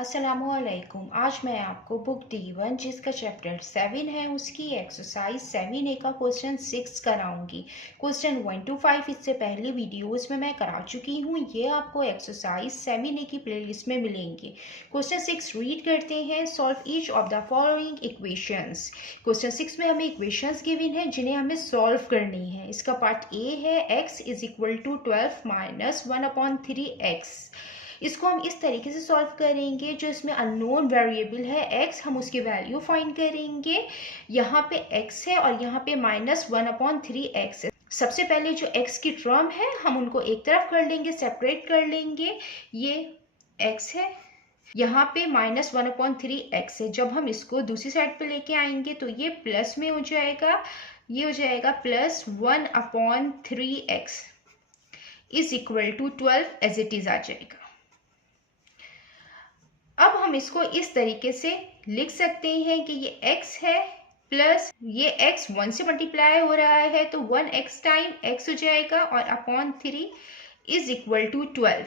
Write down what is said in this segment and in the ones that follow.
अस्सलामुअलैकुम। आज मैं आपको बुक D1 जिसका चैप्टर 7 है उसकी एक्सरसाइज 7A का क्वेश्चन 6 कराऊंगी। क्वेश्चन 1 to 5 इससे पहले वीडियोस में मैं करा चुकी हूँ, ये आपको एक्सरसाइज 7A की प्लेलिस्ट में मिलेंगे। क्वेश्चन 6 रीड करते हैं। Solve each of the following equations. Question 6 में हमें इक्वेशंस गिवन है जिन्हें हमें सॉल्व करनी है। इसका पार्ट ए है x is equal to 12 minus 1/3x। इसको हम इस तरीके से सॉल्व करेंगे, जो इसमें अननोन वेरिएबल है x, हम उसकी वैल्यू फाइंड करेंगे। यहाँ पे x है और यहाँ पे -1/3x है। सबसे पहले जो x की टर्म है हम उनको एक तरफ कर लेंगे, सेपरेट कर लेंगे। ये x है, यहाँ पे -1/3x है। जब हम इसको दूसरी साइड पे लेके आएंगे तो ये प्लस में हो जाएगा, ये हो जाएगा +1/3x is equal to 12 as it is आ जाएगा। अब हम इसको इस तरीके से लिख सकते हैं कि ये x है प्लस ये x 1 से मल्टीप्लाई हो रहा है तो 1x टाइम x हो जाएगा और अपॉन 3 इज इक्वल टू 12।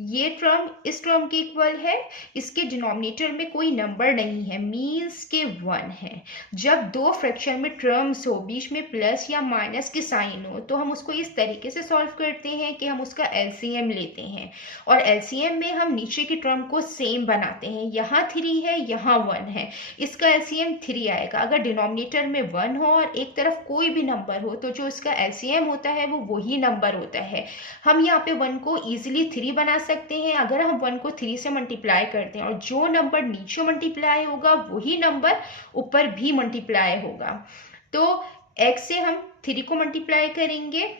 ये टर्म इस टर्म के इक्वल है। इसके डिनोमिनेटर में कोई नंबर नहीं है, मीन्स के 1 है। जब दो फ्रैक्शन में टर्म्स हो, बीच में प्लस या माइनस के साइन हो, तो हम उसको इस तरीके से सॉल्व करते हैं कि हम उसका एलसीएम लेते हैं और एलसीएम में हम नीचे की टर्म को सेम बनाते हैं। यहाँ 3 है, यहाँ 1 है, इसका एलसीएम 3 आएगा। अगर डिनोमिनेटर में 1 हो और एक तरफ कोई भी नंबर हो तो जो इसका एलसीएम होता है वो वही नंबर होता है। हम यहाँ पे 1 को ईजिली 3 बना सकते हैं अगर हम 1 को 3 से मल्टीप्लाई करते हैं, और जो नंबर नीचे मल्टीप्लाई होगा वही नंबर ऊपर भी मल्टीप्लाई होगा। तो x से हम 3 को मल्टीप्लाई करेंगे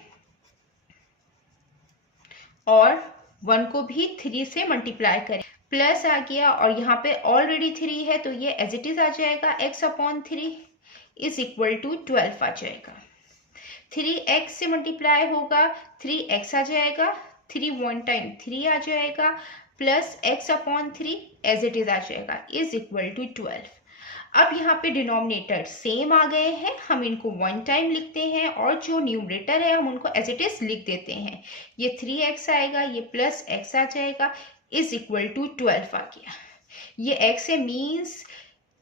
और 1 को भी 3 से मल्टीप्लाई करें, प्लस आ गया और यहाँ पे ऑलरेडी 3 है तो ये एज इट इज आ जाएगा x/3 इज इक्वल टू 12 आ जाएगा। 3x से मल्टीप्लाई होगा, 3x आ जाएगा, 3 1 टाइम 3 आ जाएगा, plus x/3 as it is आ जाएगा इज इक्वल टू 12। अब यहाँ पे डिनोमिनेटर सेम आ गए हैं, हम इनको 1 टाइम लिखते हैं और जो न्यूमरेटर है हम उनको एज इट इज लिख देते हैं। ये 3x आएगा, ये प्लस x आ जाएगा इज इक्वल टू 12 आ गया। ये x है, मीन्स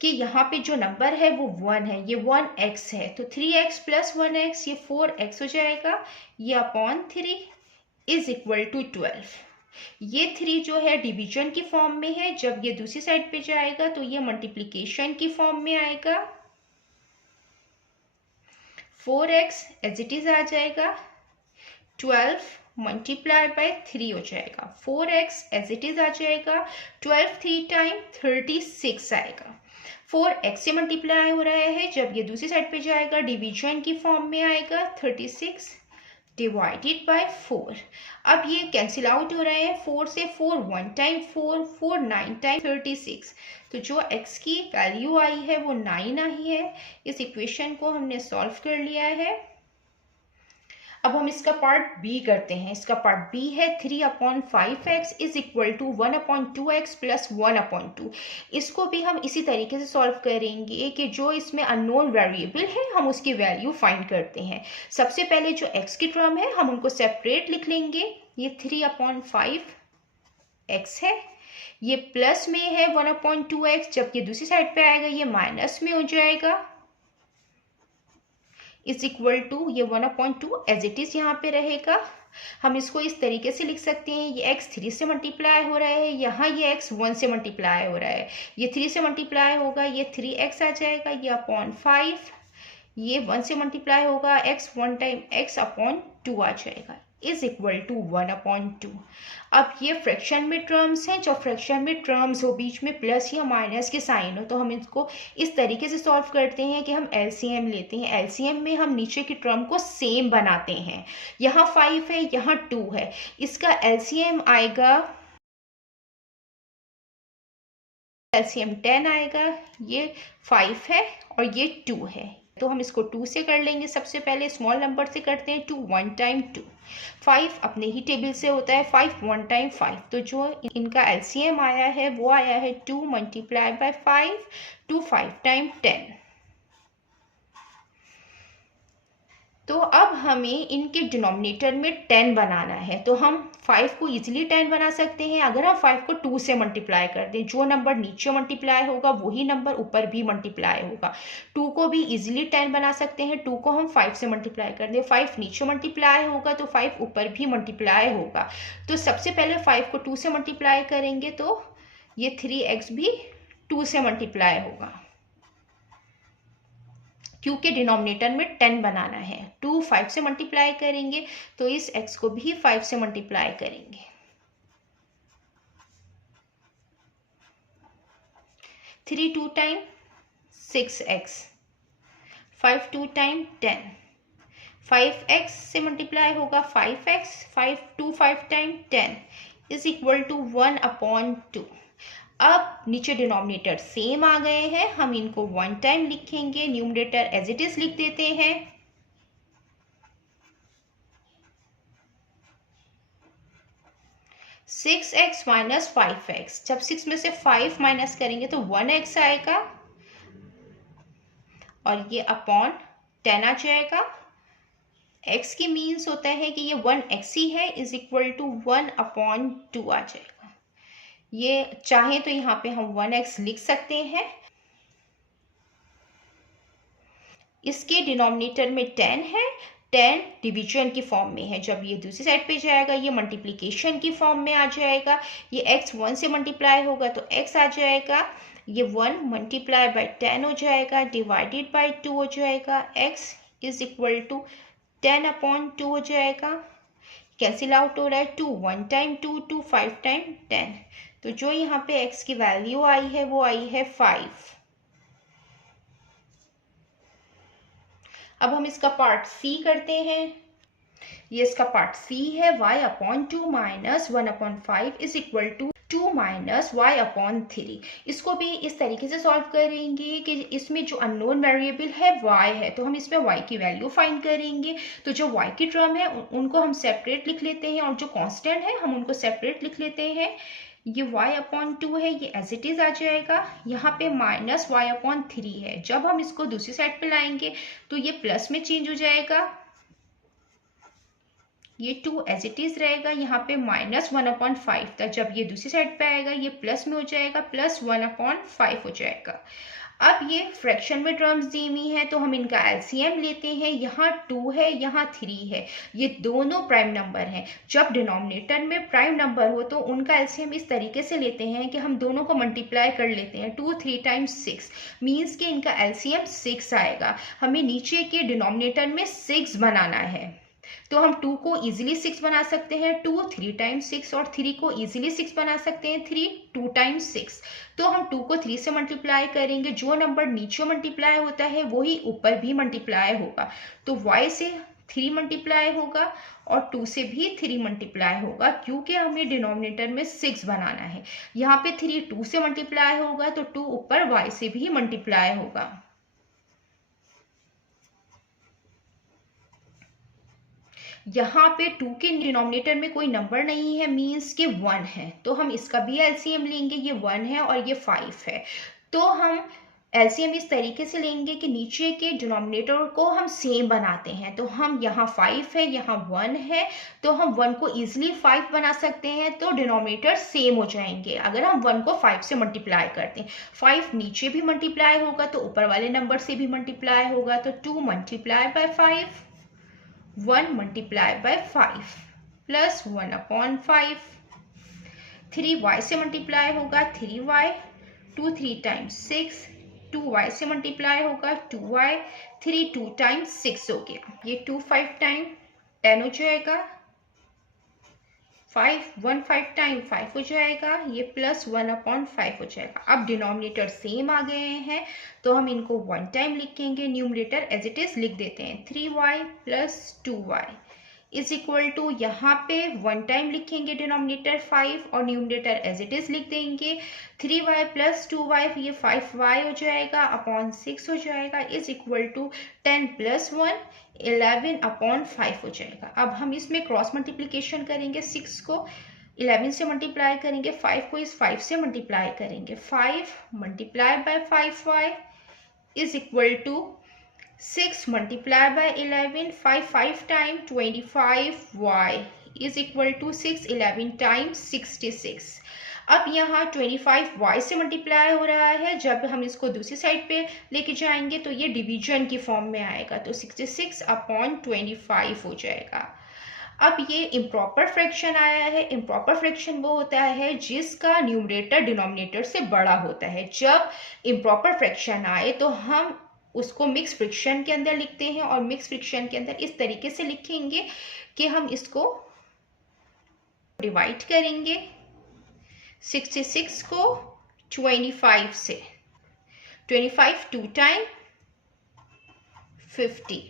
कि यहाँ पे जो नंबर है वो 1 है, ये 1x है, तो 3x प्लस 1x ये 4x हो जाएगा, ये अपॉन 3 इज इक्वल टू 12। ये 3 जो है डिवीजन की फॉर्म में है, जब ये दूसरी साइड पे जाएगा तो ये मल्टीप्लिकेशन की फॉर्म में आएगा। 4x एज इट इज आ जाएगा, 12 मल्टीप्लाई बाय 3 हो जाएगा, 4x एज इट इज आ जाएगा, 12 3 टाइम 36 आएगा। 4x से मल्टीप्लाई हो रहा है, जब ये दूसरी साइड पे जाएगा डिवीजन की फॉर्म में आएगा, 36 डिवाइडेड बाय 4। अब ये कैंसिल आउट हो रहे हैं, 4 से 4 1 टाइम 4, 4 9 टाइम 36, तो जो x की वैल्यू आई है वो 9 आई है। इस इक्वेशन को हमने सॉल्व कर लिया है। अब हम इसका पार्ट बी करते हैं। इसका पार्ट बी है 3/5x is equal to 1/2x plus 1/2। इसको भी हम इसी तरीके से सॉल्व करेंगे कि जो इसमें अननोन वेरिएबल है हम उसकी वैल्यू फाइंड करते हैं। सबसे पहले जो x की टर्म है हम उनको सेपरेट लिख लेंगे। ये 3/5x है, ये प्लस में है 1/2x, जब ये दूसरी साइड पे आएगा ये माइनस में हो जाएगा इज इक्वल टू ये 1/2 एज इट इज यहाँ पे रहेगा। हम इसको इस तरीके से लिख सकते हैं, ये x 3 से मल्टीप्लाई हो रहा है, यहाँ ये x 1 से मल्टीप्लाई हो रहा है, ये 3 से मल्टीप्लाई होगा, ये 3x आ जाएगा, ये अपॉन 5, ये 1 से मल्टीप्लाई होगा, x 1 टाइम x अपॉन 2 आ जाएगा इज इक्वल टू 1/2। अब ये फ्रैक्शन में टर्म्स हैं, जब फ्रैक्शन में टर्म्स हो, बीच में प्लस या माइनस के साइन हो, तो हम इसको इस तरीके से सॉल्व करते हैं कि हम एलसीएम लेते हैं। एलसीएम में हम नीचे की टर्म को सेम बनाते हैं। यहाँ 5 है, यहाँ 2 है, इसका एलसीएम आएगा, एलसीएम 10 आएगा। ये 5 है और ये 2 है, तो हम इसको 2 से कर लेंगे। सबसे पहले स्मॉल नंबर से करते हैं, 2 1 टाइम 2, 5 अपने ही टेबल से होता है, 5 1 टाइम 5, तो जो इनका एलसीएम आया है वो आया है 2 मल्टीप्लाई बाय 5, 2 5 टाइम 10। तो अब हमें इनके डिनोमिनेटर में 10 बनाना है। तो हम 5 को इजीली 10 बना सकते हैं अगर हम 5 को 2 से मल्टीप्लाई कर दें। जो नंबर नीचे मल्टीप्लाई होगा वही नंबर ऊपर भी मल्टीप्लाई होगा। 2 को भी इजीली 10 बना सकते हैं। 2 को हम 5 से मल्टीप्लाई कर दें। 5 नीचे मल्टीप्लाई होगा तो 5 ऊपर भी मल्टीप्लाई होगा। तो सबसे पहले 5 को 2 से मल्टीप्लाई करेंगे तो ये 3x भी 2 से मल्टीप्लाई होगा, क्योंकि डिनोमिनेटर में 10 बनाना है। 2 5 से मल्टीप्लाई करेंगे तो इस x को भी 5 से मल्टीप्लाई करेंगे। 3 2 टाइम 6x, 5 2 टाइम 10, 5x से मल्टीप्लाई होगा 5x, 5 2 5 time 10 is equal to 1/2। अब नीचे डिनोमिनेटर सेम आ गए हैं, हम इनको 1 टाइम लिखेंगे। न्यूमरेटर एज इट इज लिख देते हैं। सिक्स एक्स माइनस 5x, जब 6 में से 5 माइनस करेंगे तो 1x आएगा और ये अपॉन 10 आ जाएगा। x की मीन्स होता है कि ये 1x ही है, इज इक्वल टू 1/2 आ जाएगा। ये चाहे तो यहाँ पे हम 1x लिख सकते हैं। इसके डिनोमिनेटर में 10 है, 10 डिवीजन की फॉर्म में है। जब ये दूसरी साइड पे जाएगा ये मल्टीप्लिकेशन की फॉर्म में आ जाएगा। ये x 1 से मल्टीप्लाई होगा तो x आ जाएगा। ये 1 मल्टीप्लाई बाय 10 हो जाएगा, डिवाइडेड बाय 2 हो जाएगा। x इज इक्वल टू 10/2 हो जाएगा। कैंसिल आउट हो रहा है। 2 1 टाइम 2, 2 5 टाइम 10। तो जो यहाँ पे x की वैल्यू आई है वो आई है 5। अब हम इसका पार्ट सी करते हैं। ये इसका पार्ट सी है। y/2 minus 1/5 is equal to 2 minus y/3। इसको भी इस तरीके से सॉल्व करेंगे कि इसमें जो अननोन वेरिएबल है y है, तो हम इसमें y की वैल्यू फाइंड करेंगे। तो जो y की टर्म है उनको हम सेपरेट लिख लेते हैं और जो कांस्टेंट है हम उनको सेपरेट लिख लेते हैं। ये y/2 है, ये एज इट इज आ जाएगा। यहाँ पे माइनस y/3 है। जब हम इसको दूसरी साइड पे लाएंगे तो ये प्लस में चेंज हो जाएगा। ये 2 एज इट इज रहेगा। यहाँ पे माइनस 1/5 था, जब ये दूसरी साइड पे आएगा ये प्लस में हो जाएगा, प्लस 1/5 हो जाएगा। अब ये फ्रैक्शन में टर्म्स दी हुई है तो हम इनका एलसीएम लेते हैं। यहाँ 2 है, यहाँ 3 है, ये दोनों प्राइम नंबर हैं। जब डिनोमिनेटर में प्राइम नंबर हो तो उनका एलसीएम इस तरीके से लेते हैं कि हम दोनों को मल्टीप्लाई कर लेते हैं। 2 3 टाइम्स 6 मीन्स कि इनका एलसीएम 6 आएगा। हमें नीचे के डिनोमिनेटर में 6 बनाना है, तो हम 2 को इजीली 6 बना सकते हैं। 2 3 टाइम्स 6 और 3 को इजीली 6 बना सकते हैं। 3 2 टाइम्स 6। तो हम 2 को 3 से मल्टीप्लाई करेंगे। जो नंबर नीचे मल्टीप्लाई होता है वही ऊपर भी मल्टीप्लाई होगा। तो y से 3 मल्टीप्लाई होगा और 2 से भी 3 मल्टीप्लाई होगा, क्योंकि हमें डिनोमिनेटर में 6 बनाना है। यहाँ पे 3 2 से मल्टीप्लाई होगा तो 2 ऊपर y से भी मल्टीप्लाई होगा। यहाँ पे 2 के डिनोमिनेटर में कोई नंबर नहीं है, मीन्स कि 1 है, तो हम इसका भी एलसीएम लेंगे। ये 1 है और ये 5 है, तो हम एलसीएम इस तरीके से लेंगे कि नीचे के डिनोमिनेटर को हम सेम बनाते हैं। तो हम यहाँ 5 है, यहाँ 1 है, तो हम 1 को इजीली 5 बना सकते हैं, तो डिनोमिनेटर सेम हो जाएंगे। अगर हम 1 को 5 से मल्टीप्लाई करते हैं, 5 नीचे भी मल्टीप्लाई होगा तो ऊपर वाले नंबर से भी मल्टीप्लाई होगा। तो 2 multiply by 5, 1 multiply by 5 plus 1/5। 3y से मल्टीप्लाई होगा 3y, 2 3 टाइम्स 6, 2y से मल्टीप्लाई होगा 2y, 3 2 टाइम्स 6 हो गया। ये 2 5 टाइम 10 हो जाएगा। 5 1 5 टाइम 5 हो जाएगा, ये प्लस 1/5 हो जाएगा। अब डिनोमिनेटर सेम आ गए हैं तो हम इनको 1 टाइम लिखेंगे। न्यूमरेटर एज इट इज लिख देते हैं। 3y plus 2y is equal to, यहाँ पे 1 टाइम लिखेंगे डिनोमिनेटर 5 और न्यूमरेटर एज इट इज लिख देंगे। 3y प्लस 2y, ये 5y हो जाएगा अपॉन 6 हो जाएगा, इज इक्वल टू 10 प्लस 1 11/5 हो जाएगा। अब हम इसमें क्रॉस मल्टीप्लिकेशन करेंगे। 6 को 11 से मल्टीप्लाई करेंगे, 5 को इस 5 से मल्टीप्लाई करेंगे। 5 multiply by 5y is equal to 6 multiplied by 11, 5 time 25y is equal to 6, 11 times 66। अब यहाँ 25y से मल्टीप्लाई हो रहा है, जब हम इसको दूसरी साइड पे लेके जाएंगे तो ये डिवीजन की फॉर्म में आएगा, तो 66 अपॉन 25 हो जाएगा। अब ये इम्प्रॉपर फ्रैक्शन आया है। इम्प्रॉपर फ्रैक्शन वो होता है जिसका न्यूमरेटर डिनोमिनेटर से बड़ा होता है। जब इम्प्रॉपर फ्रैक्शन आए तो हम उसको मिक्स फ्रिक्शन के अंदर लिखते हैं, और मिक्स फ्रिक्शन के अंदर इस तरीके से लिखेंगे कि हम इसको डिवाइड करेंगे 66 को 25 से। 25 2 टाइम 50,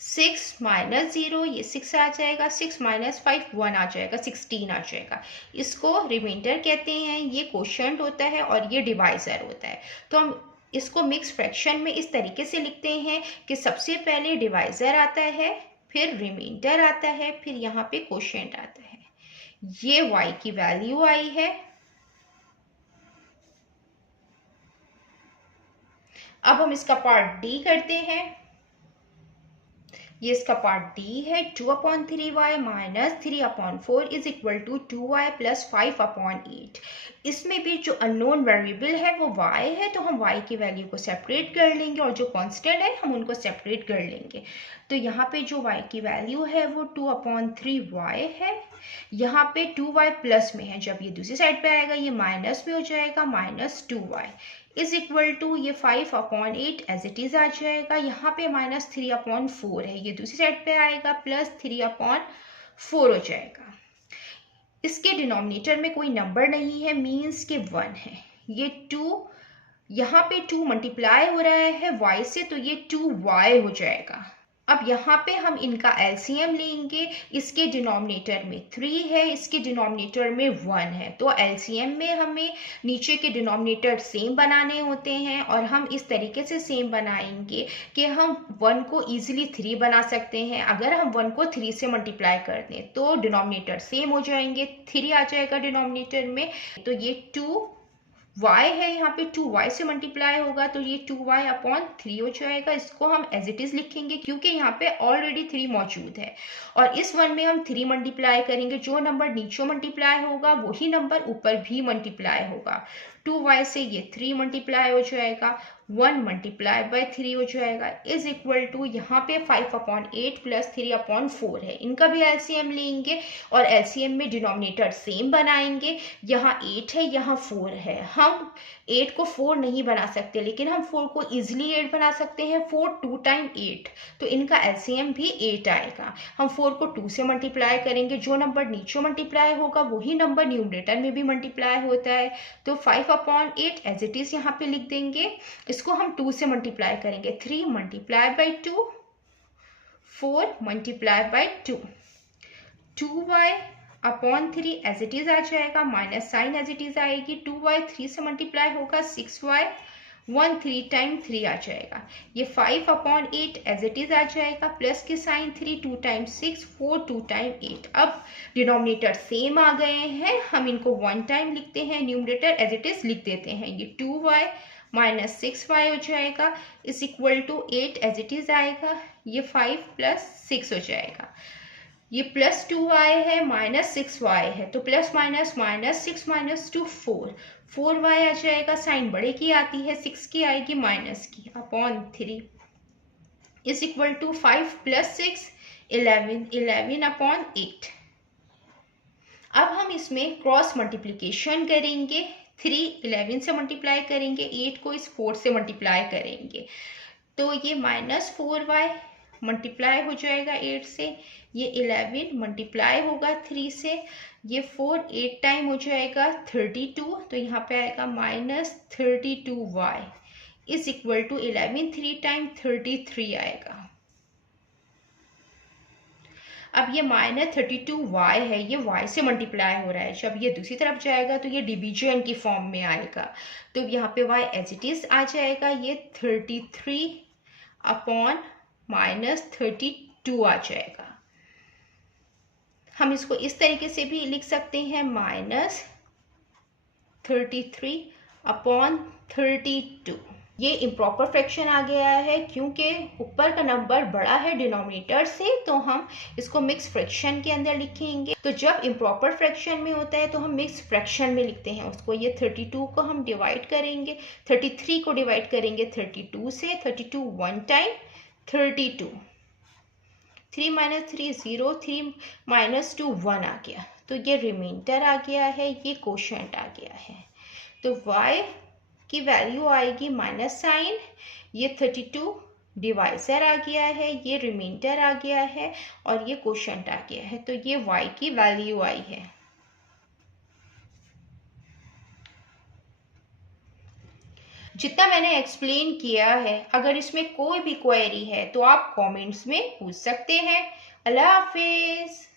6 माइनस 0 ये 6 आ जाएगा, 6 माइनस 5 1 आ जाएगा, 16 आ जाएगा। इसको रिमाइंडर कहते हैं, ये कोशेंट होता है और ये डिवाइजर होता है। तो हम इसको मिक्स फ्रैक्शन में इस तरीके से लिखते हैं कि सबसे पहले डिवाइजर आता है, फिर रिमाइंडर आता है, फिर यहाँ पे कोशेंट आता है। ये y की वैल्यू आई है। अब हम इसका पार्ट डी करते हैं। ये इसका पार्ट डी है। 2/3y minus 3/4 is equal to 2y plus 5/8। इसमें भी जो अननोन वेरिएबल है वो y है, तो हम y की वैल्यू को सेपरेट कर लेंगे, और जो कांस्टेंट है हम उनको सेपरेट कर लेंगे। तो यहाँ पे जो y की वैल्यू है वो 2/3y है। यहाँ पे 2y प्लस में है, जब ये दूसरी साइड पे आएगा ये माइनस में हो जाएगा, minus 2y is equal to ये 5/8 एज इट इज आ जाएगा। यहाँ पे माइनस 3/4 है, ये दूसरी साइड पे आएगा, प्लस 3/4 हो जाएगा। इसके डिनोमिनेटर में कोई नंबर नहीं है, मीन्स के 1 है। ये 2 यहाँ पे 2 मल्टीप्लाई हो रहा है y से, तो ये 2y हो जाएगा। अब यहाँ पे हम इनका एलसीएम लेंगे। इसके डिनोमिनेटर में 3 है, इसके डिनोमिनेटर में 1 है, तो एलसीएम में हमें नीचे के डिनोमिनेटर सेम बनाने होते हैं, और हम इस तरीके से सेम बनाएंगे कि हम 1 को ईजिली 3 बना सकते हैं। अगर हम 1 को 3 से मल्टीप्लाई कर दें तो डिनोमिनेटर सेम हो जाएंगे, 3 आ जाएगा डिनोमिनेटर में। तो ये 2y है, यहाँ पे 2y से मल्टीप्लाई होगा, तो ये 2y/3 हो जाएगा। इसको हम एज इट इज लिखेंगे क्योंकि यहाँ पे ऑलरेडी 3 मौजूद है, और इस 1 में हम 3 मल्टीप्लाई करेंगे। जो नंबर नीचे मल्टीप्लाई होगा वही नंबर ऊपर भी मल्टीप्लाई होगा। 2y से ये 3 मल्टीप्लाई हो जाएगा, 1 मल्टीप्लाई बाय 3 हो जाएगा, इज इक्वल टू यहाँ पे 5/8 प्लस 3/4 है। इनका भी एलसीएम लेंगे, और एलसीएम में डिनोमिनेटर सेम बनाएंगे। यहाँ 8 है, यहाँ 4 है। हम 8 को 4 नहीं बना सकते, लेकिन हम 4 को इजिली 8 बना सकते हैं। 4 2 टाइम 8, तो इनका एलसीएम भी 8 आएगा। हम 4 को 2 से मल्टीप्लाई करेंगे, जो नंबर नीचे मल्टीप्लाई होगा वही नंबर न्यूमरेटर में भी मल्टीप्लाई होता है, तो 5/8 एज इट इज यहाँ पे लिख देंगे। इसको हम 2 से मल्टीप्लाई करेंगे, 3 multiply by 2, 4 multiply by 2, 2y/3 as it is आ जाएगा, minus sign as it is आएगी। 2y 3 से मल्टीप्लाई होगा, 6y, 1 3 टाइम 3 आ जाएगा। ये 5/8 एज इट इज आ जाएगा, प्लस के साइन 3, 2 टाइम 6, 4 2 टाइम 8। अब डिनोमिनेटर सेम आ गए हैं, हम इनको 1 टाइम लिखते हैं, न्यूमरेटर एज इट इज लिख देते हैं। ये 2y माइनस 6y हो जाएगा, is equal to 8 as it is आएगा। ये 5 प्लस 6 हो जाएगा। ये प्लस 2y है, माइनस 6y है, तो plus minus minus 6 minus 2 4y आ जाएगा। साइन बड़े की आती है, 6 की आएगी माइनस की, upon 3 is equal to 5 plus 6 11, 11/8। अब हम इसमें क्रॉस मल्टीप्लिकेशन करेंगे। 3 11 से मल्टीप्लाई करेंगे, 8 को इस 4 से मल्टीप्लाई करेंगे, तो ये माइनस 4y मल्टीप्लाई हो जाएगा 8 से। ये 11 मल्टीप्लाई होगा 3 से, ये 4 8 टाइम हो जाएगा 32, तो यहाँ पे आएगा minus 32y is equal to 11 3 time 33 आएगा। अब ये माइनस 32y है, ये y से मल्टीप्लाई हो रहा है। जब ये दूसरी तरफ जाएगा तो ये डिवीजन की फॉर्म में आएगा, तो यहाँ पे y एज इट इज आ जाएगा। ये 33 अपॉन माइनस 32 आ जाएगा। हम इसको इस तरीके से भी लिख सकते हैं, माइनस 33 अपॉन 32। ये इम्प्रॉपर फ्रैक्शन आ गया है क्योंकि ऊपर का नंबर बड़ा है डिनोमिनेटर से, तो हम इसको मिक्स फ्रैक्शन के अंदर लिखेंगे। तो जब इम्प्रॉपर फ्रैक्शन में होता है तो हम मिक्स फ्रैक्शन में लिखते हैं उसको। ये 32 को हम डिवाइड करेंगे, 33 को डिवाइड करेंगे 32 से। 32 1 टाइम 32, 3 - 3 0, 3 - 2 1 आ गया। तो ये रिमाइंडर आ गया है, ये कोशेंट आ गया है। तो y की वैल्यू आएगी माइनस साइन, ये 32 डिवाइजर आ गया है, ये रिमाइंडर आ गया है और ये कोशेंट आ गया है। तो ये y की वैल्यू आई है। जितना मैंने एक्सप्लेन किया है, अगर इसमें कोई भी क्वेरी है तो आप कमेंट्स में पूछ सकते हैं। अल्लाह हाफिज।